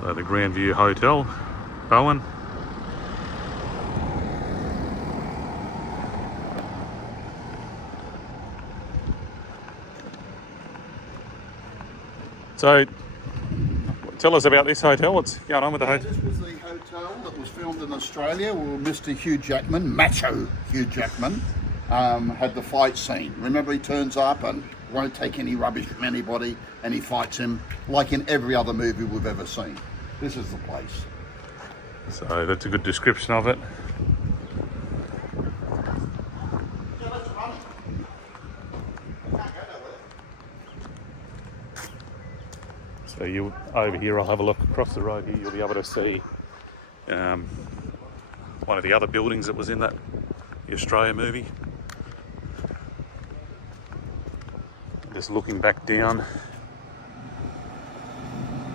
So the Grandview Hotel, Bowen. So, tell us about this hotel. What's going on with the hotel? This was the hotel that was filmed in Australia where Mr. Hugh Jackman, macho Hugh Jackman, had the fight scene. Remember, he turns up and won't take any rubbish from anybody, and he fights him like in every other movie we've ever seen. This is the place. So that's a good description of it. So you over here, I'll have a look across the road here. You'll be able to see one of the other buildings that was in the Australia movie. Just looking back down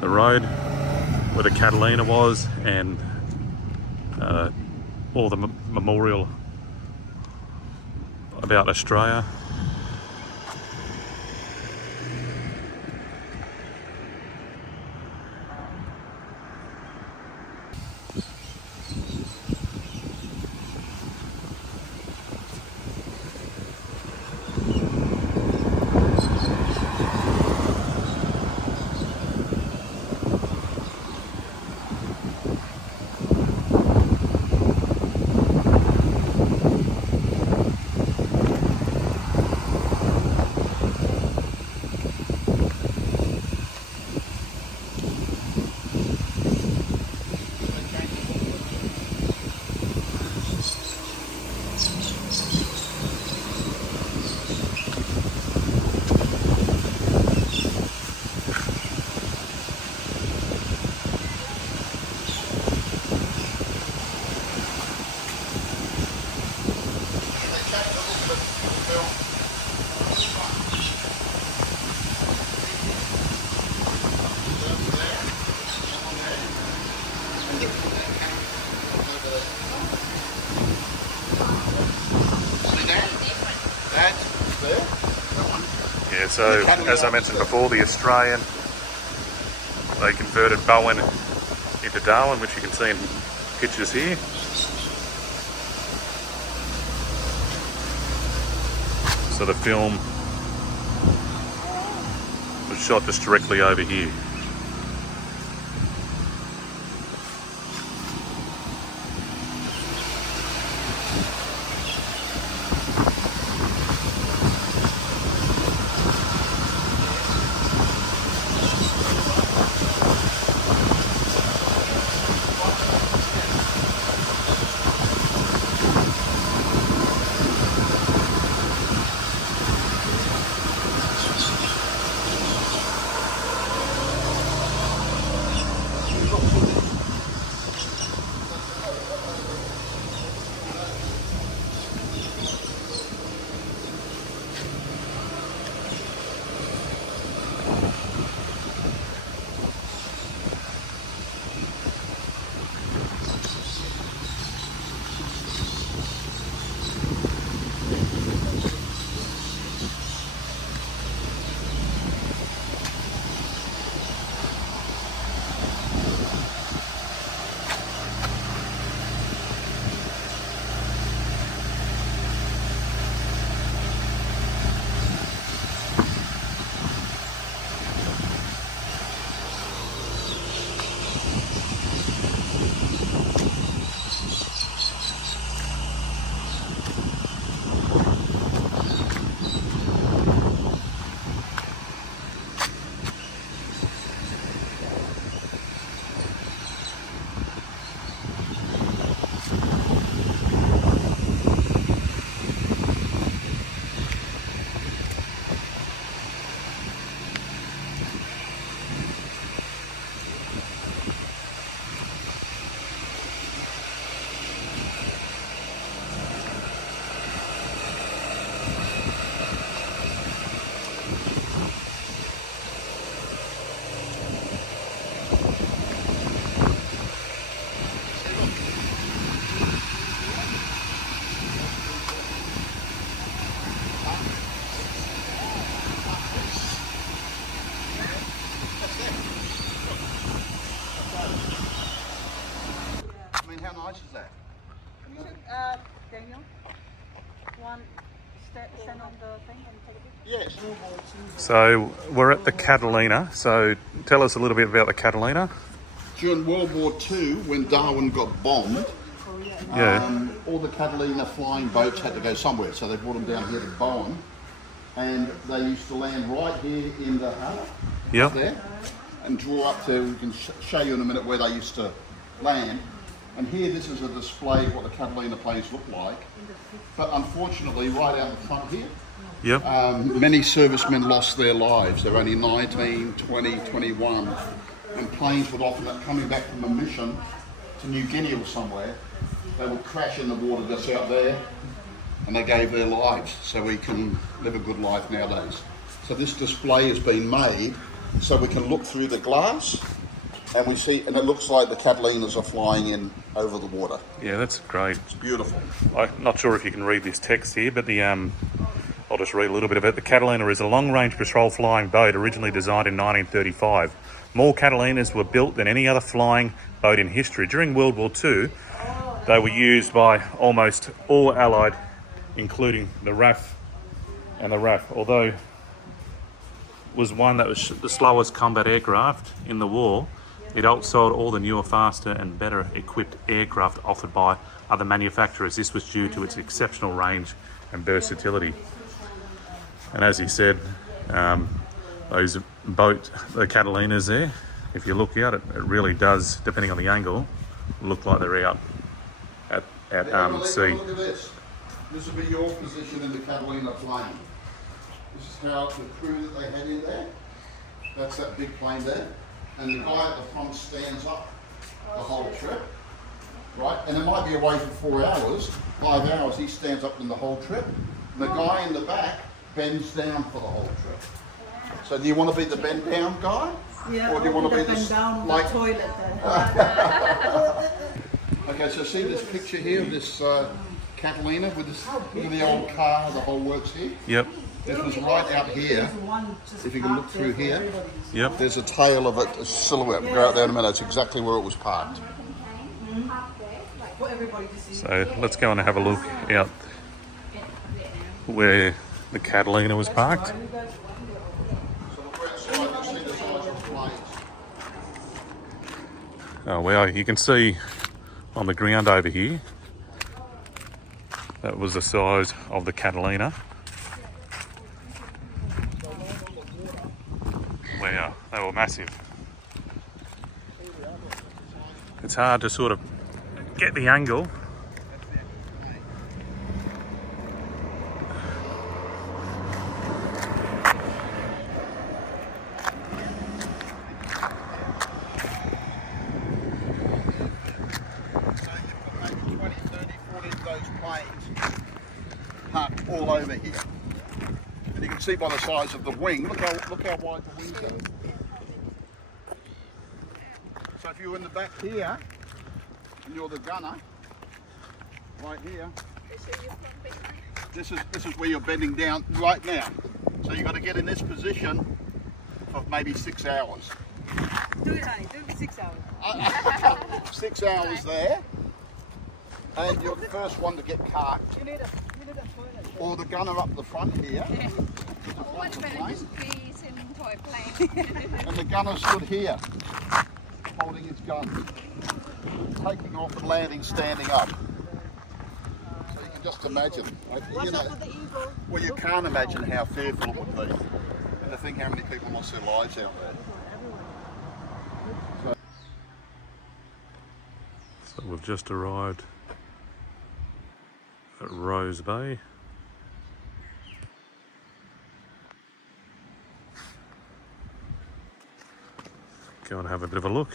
the road where the Catalina was, and all the memorial about Australia. Yeah, so as I mentioned before, the Australian, they converted Bowen into Darwin, which you can see in pictures here. So the film was shot just directly over here. stand on the thing and take a picture? Yes. So we're at the Catalina. So tell us a little bit about the Catalina. During World War II, when Darwin got bombed, Yeah. all the Catalina flying boats had to go somewhere, so they brought them down here to Bowen, and they used to land right here in the harbour, Yep. there, and draw up to. We can show you in a minute where they used to land. And here, this is a display of what the Catalina planes look like. But unfortunately, right out the front here, Yep. many servicemen lost their lives. They're only 19, 20, 21, and planes would often, coming back from a mission to New Guinea or somewhere, they would crash in the water just out there, and they gave their lives so we can live a good life nowadays. So this display has been made so we can look through the glass, and we see, and it looks like the Catalinas are flying in over the water. Yeah, that's great. It's beautiful. I'm not sure if you can read this text here, but I'll just read a little bit of it. The Catalina is a long-range patrol flying boat originally designed in 1935. More Catalinas were built than any other flying boat in history. During World War II, they were used by almost all Allied, including the RAF and the RAF, although was one that was the slowest combat aircraft in the war. It outsold all the newer, faster and better equipped aircraft offered by other manufacturers. This was due to its exceptional range and versatility. And as he said, those the Catalinas there, if you look out, it really does, depending on the angle, look like they're out at sea. Look at this. This will be your position in the Catalina plane. This is how the crew that they had in there. That's that big plane there. And the guy at the front stands up the whole trip, right? And it might be away for 4 hours, 5 hours, he stands up in the whole trip. And the guy in the back bends down for the whole trip. So do you want to be the bend down guy? Yeah, or do you want to be bend down on like the toilet then. Okay, so see this picture here of this Catalina with this, look at the old car, the whole works here. Yep. This was right out here. If you can look through here, Yep. there's a tail of it, a silhouette. We'll go out there in a minute. It's exactly where it was parked. So let's go and have a look out where the Catalina was parked. So look outside, you see the size of the planes. Oh well, you can see on the ground over here, that was the size of the Catalina. Wow, they were massive. It's hard to sort of get the angle. Parked all over here. And you can see by the size of the wing, look how wide the wings are. So if you're in the back here, and you're the gunner, right here, this is where you're bending down right now. So you've got to get in this position for maybe 6 hours. Do it, honey. Do it 6 hours. 6 hours there, and you're the first one to get carked. You need a toilet. Or the gunner up the front here. What better just be sitting for a plane? And the gunner stood here, holding his gun, taking off and landing standing up. So you can just imagine. You know, well, you can't imagine how fearful it would be. And to think how many people lost their lives out there. So we've just arrived at Rose Bay. Go and have a bit of a look.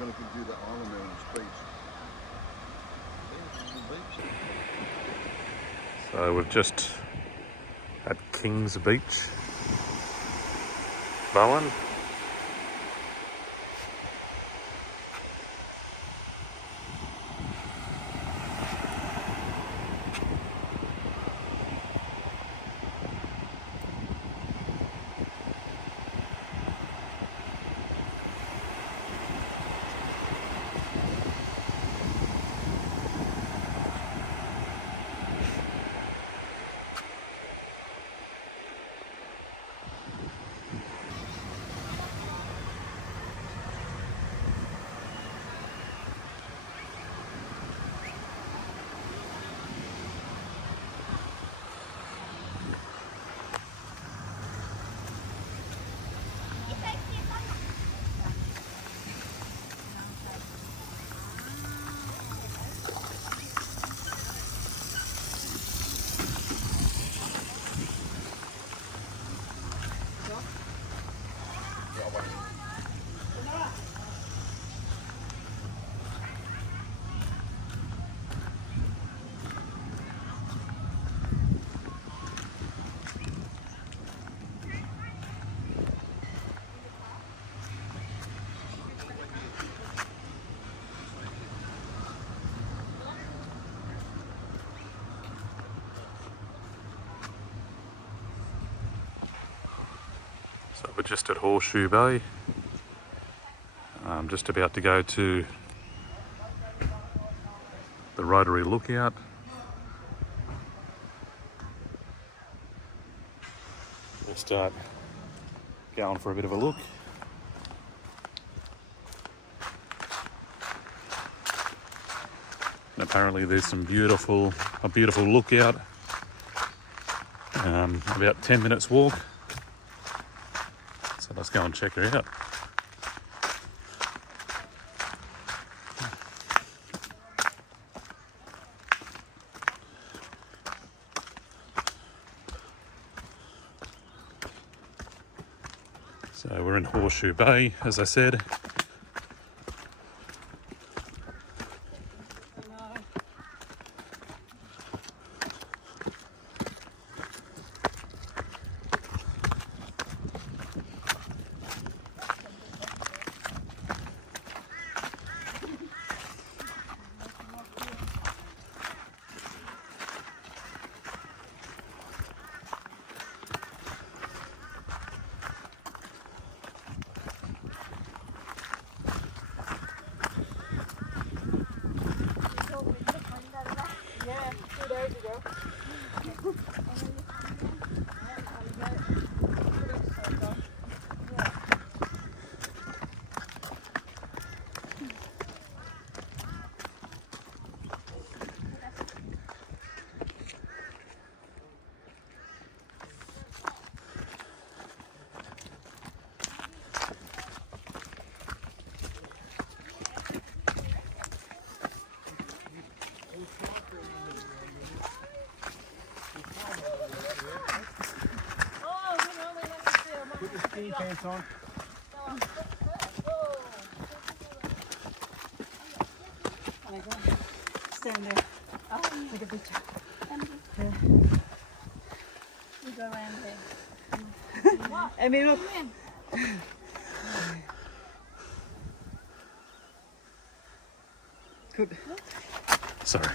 going to do that island there on its beach. So we've just at Kings Beach, Bowen. So we're just at Horseshoe Bay. I'm just about to go to the Rotary Lookout. We'll start going for a bit of a look. And apparently there's a beautiful lookout. About 10 minutes walk. So let's go and check her out. So we're in Horseshoe Bay, as I said. Yeah, 2 days ago. Put your ski pants on. Stand there. Oh, take a picture. We go around there. Emmy, look. Good. Sorry.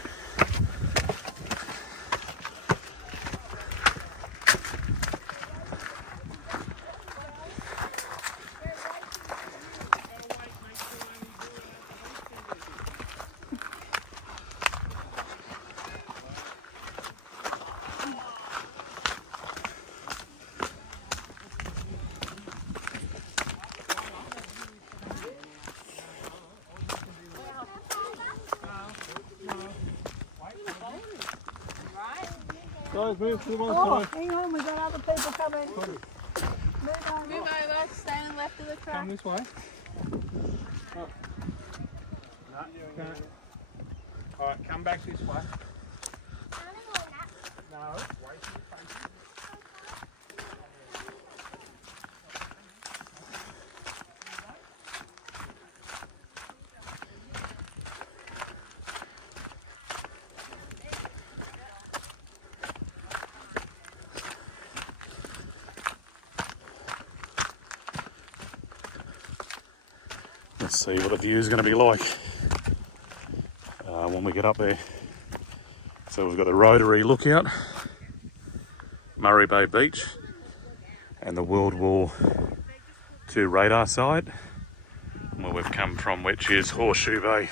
Guys, move on. Oh, hang on, we've got other people coming. Move over, stand on the left of the track. Come this way. Oh. No. Alright, come back this way. No, wait till you face it. Let's see what the view is going to be like when we get up there. So we've got the Rotary Lookout, Murray Bay Beach, and the World War II radar site, where we've come from, which is Horseshoe Bay.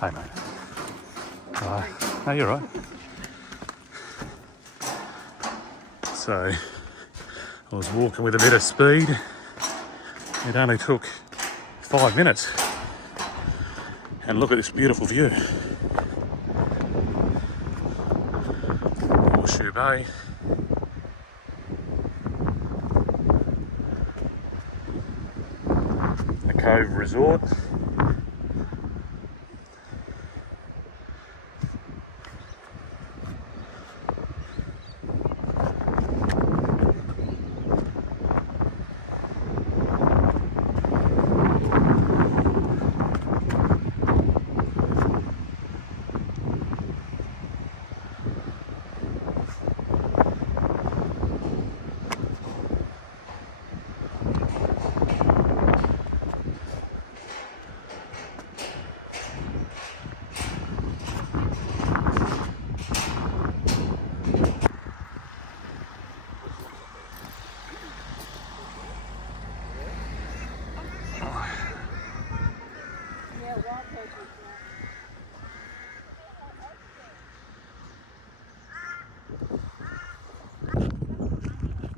Hey mate. No, you're right. So I was walking with a bit of speed. It only took 5 minutes. And look at this beautiful view. Horseshoe Bay. The Cove Resort.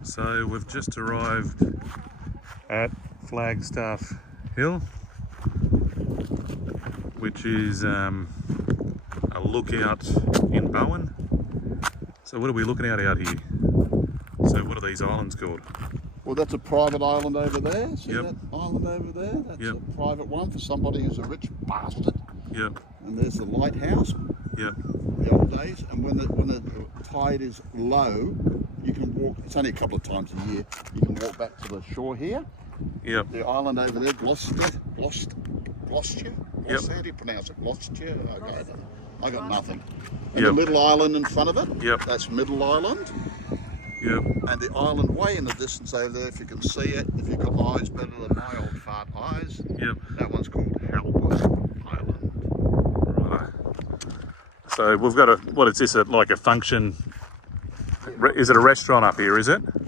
So we've just arrived at Flagstaff Hill, which is a lookout in Bowen. So what are we looking at out here? So what are these islands called? Well, that's a private island over there. See Yep. that island over there? That's Yep. a private one for somebody who's a rich bastard. Yep, And there's the lighthouse, yep, the old days. And when the tide is low, you can walk. It's only a couple of times a year. You can walk back to the shore here. yep, The island over there, Gloucester. Yep. How do you pronounce it? Gloucester? I got nothing. And Yep. the little island in front of it. Yep. That's Middle Island. yep. And the island way in the distance over there, if you can see it, if you've got eyes better than my old fart eyes, Yep. that one's called Halbert Island. Right. So we've got what is this, like a function? Is it a restaurant up here, is it? And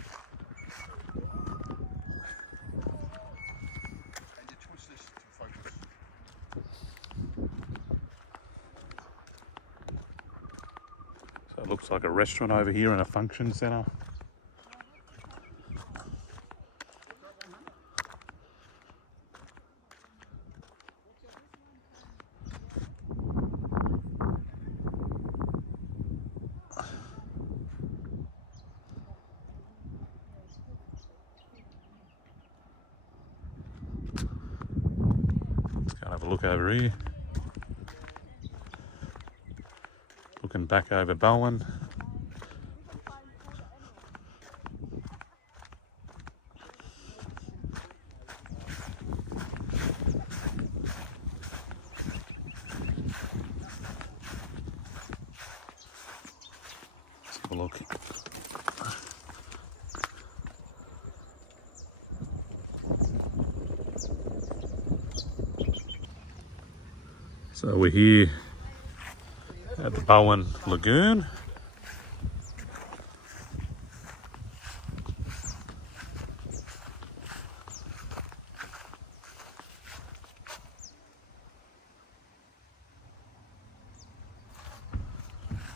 you twist this to focus. So it looks like a restaurant over here and a function centre. Let's go and have a look over here. Looking back over Bowen. Let's have a look. So we're here at the Bowen Lagoon.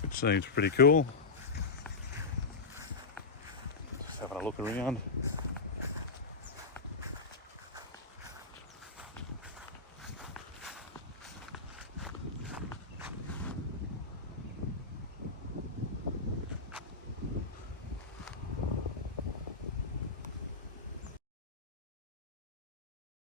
Which seems pretty cool. Just having a look around.